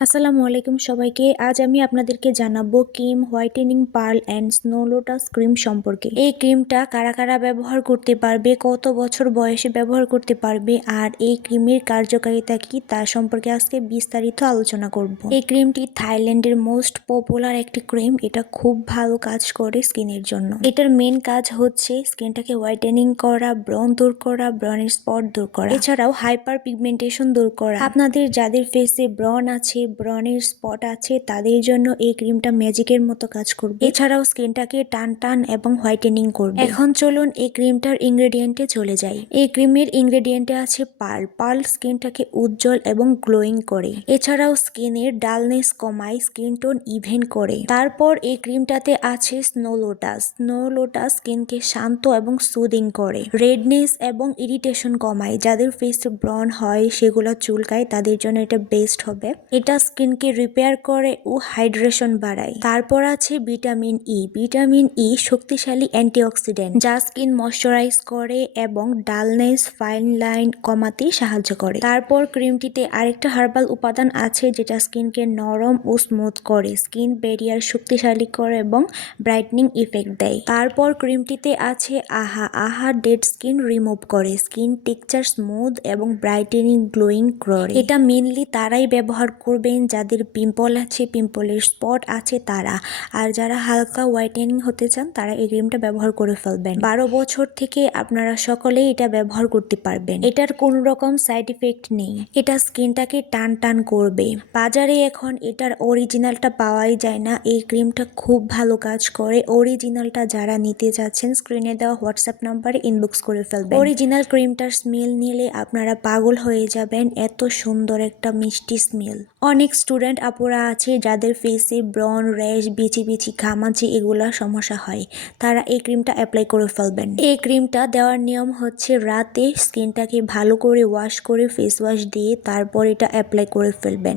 আসসালামু আলাইকুম সবাইকে। আজ আমি আপনাদেরকে জানাবো cream whitening pearl and snow lotus cream সম্পর্কে। এই ক্রিমটা কারা কারা ব্যবহার করতে পারবে, কত বছর বয়সে ব্যবহার করতে পারবে, আর এই ক্রিমের কার্যকারিতা কি তা সম্পর্কে আজকে বিস্তারিত আলোচনা করব। এই ক্রিমটি থাইল্যান্ডের মোস্ট পপুলার একটি ক্রিম। এটা খুব ভালো কাজ করে স্কিনের জন্য। এটার মেন কাজ হচ্ছে স্কিনটাকে হোয়াইটেনিং করা, ব্রণ দূর করা, ব্রণের স্পট দূর করা, এছাড়াও হাইপার পিগমেন্টেশন দূর করা। আপনাদের যাদের ফেসে ব্রণ আছে, ব্রণের স্পট আছে, তাদের জন্য এই ক্রিমটা ম্যাজিকের মতো কাজ করবে। এছাড়াও স্কিনটাকে টান টান এবং হোয়াইটেনিং করবে। এখন চলুন এই ক্রিমটার ইনগ্রেডিয়েন্টে চলে যাই। এই ক্রিমের ইনগ্রেডিয়েন্টে আছে পার্ল। পার্ল স্কিনটাকে উজ্জ্বল এবং গ্লোয়িং করে। এছাড়াও স্কিনের ডালনেস কমায়, স্কিন টোন ইভেন করে। তারপর এই ক্রিমটাতে আছে স্নো লোটাস। স্নো লোটাস স্কিনকে শান্ত এবং সুদিং করে। রেডনেস এবং ইরিটেশন কমায়। যাদের ফেসে ব্রণ হয়, সেগুলো চুলকায়, তাদের জন্য এটা বেস্ট হবে। এটা স্কিনকে রিপেয়ার করে ও হাইড্রেশন বাড়ায়। তারপর আছে ভিটামিন ই। ভিটামিন ই শক্তিশালী অ্যান্টিঅক্সিডেন্ট, যা স্কিন ময়শ্চারাইজ করে এবং ডালনেস, ফাইন লাইন কমাতে সাহায্য করে। তারপর ক্রিমটিতে আরেকটা হার্বাল উপাদান আছে যেটা স্কিনকে নরম ও স্মুথ করে, স্কিন ব্যারিয়ার শক্তিশালী করে এবং ব্রাইটনিং ইফেক্ট দেয়। তারপর ক্রিমটিতে আছে আহা। আহা ডেড স্কিন রিমুভ করে, স্কিন টেক্সচার স্মুথ এবং ব্রাইটেনিং গ্লোয়িং করে। এটা মেনলি তারাই ব্যবহার করবেন যাদের পিম্পল আছে, পিম্পলের স্পট আছে তারা। আর যারা হালকা হোয়াইটেনিং হতে চান তারা এই ক্রিমটা ব্যবহার করে ফেলবেন। 12 বছর থেকে আপনারা সকলেই এটা ব্যবহার করতে পারবেন। এটার কোনো রকম সাইড ইফেক্ট নেই। এটা স্কিনটাকে টান টান করবে। বাজারে এখন এটার অরিজিনালটা পাওয়াই যায় না। এই ক্রিমটা খুব ভালো কাজ করে। অরিজিনালটা যারা নিতে চাচ্ছেন স্ক্রিনে দেওয়া হোয়াটসঅ্যাপ নাম্বারে ইনবক্স করে ফেলবেন। অরিজিনাল ক্রিমটার স্মেল নিলে আপনারা পাগল হয়ে যাবেন। এত সুন্দর একটা মিষ্টি স্মেল। অনেক স্টুডেন্ট আপুরা আছে যাদের ফেসে ব্রণ, র্যাশ, বিচি বিচি, ঘামাচি এগুলা সমস্যা হয়, তারা এই ক্রিমটা অ্যাপ্লাই করে ফেলবেন। এই ক্রিমটা দেওয়ার নিয়ম হচ্ছে রাতে স্কিনটাকে ভালো করে ওয়াশ করে ফেস ওয়াশ দিয়ে তারপর এটা অ্যাপ্লাই করে ফেলবেন।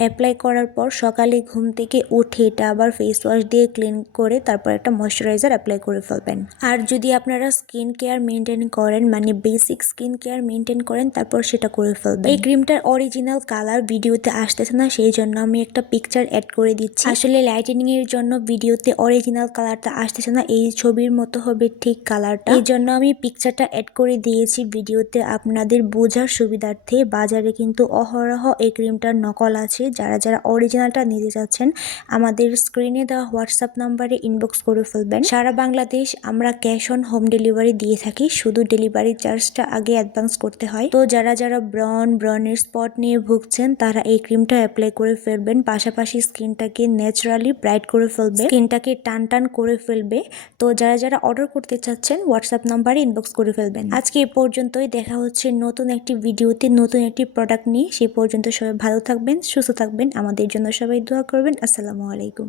অ্যাপ্লাই করার পর সকালে ঘুম থেকে উঠে এটা আবার ফেস ওয়াশ দিয়ে ক্লিন করে তারপর একটা ময়শ্চারাইজার অ্যাপ্লাই করে ফেলবেন। আর যদি আপনারা স্কিন কেয়ার মেনটেন করেন, মানে বেসিক স্কিন কেয়ার মেনটেন করেন, তারপর সেটা করে ফেলবেন। এই ক্রিমটার অরিজিনাল কালার ভিডিওতে আসতেছে না, সেই জন্য আমি একটা পিকচার অ্যাড করে দিচ্ছি। আসলে লাইটেনিং এর জন্য ভিডিওতে অরিজিনাল কালারটা আসতেছে না, এই ছবির মতো হবে ঠিক কালারটা, এই জন্য আমি পিকচারটা অ্যাড করে দিয়েছি ভিডিওতে আপনাদের বোঝার সুবিধার্থে। বাজারে কিন্তু অহরহ এই ক্রিমটার নকল আছে। যারা যারা অরিজিনালটা নিতে চাচ্ছেন আমাদের স্ক্রিনে দেওয়া হোয়াটসঅ্যাপ নাম্বারে ইনবক্স করে ফেলবেন। সারা বাংলাদেশ আমরা ক্যাশ অন হোম ডেলিভারি দিয়ে থাকি, শুধু ডেলিভারি চার্জটা আগে অ্যাডভান্স করতে হয়। তো যারা যারা ব্রণের স্পট নিয়ে ভুগছেন তারা এই ক্রিমটা অ্যাপ্লাই করে ফেলবেন। পাশাপাশি স্কিনটাকে ন্যাচারালি ব্রাইট করে ফেলবে, স্কিনটাকে টান টান করে ফেলবে। তো যারা যারা অর্ডার করতে চাচ্ছেন হোয়াটসঅ্যাপ নাম্বারে ইনবক্স করে ফেলবেন। আজকে এই পর্যন্তই। দেখা হচ্ছে নতুন একটি ভিডিওতে নতুন একটি প্রোডাক্ট নিয়ে। সেই পর্যন্ত সবাই ভালো থাকবেন, সুস্থ থাকবেন। আমাদের জন্য সবাই দোয়া করবেন। আসসালামু আলাইকুম।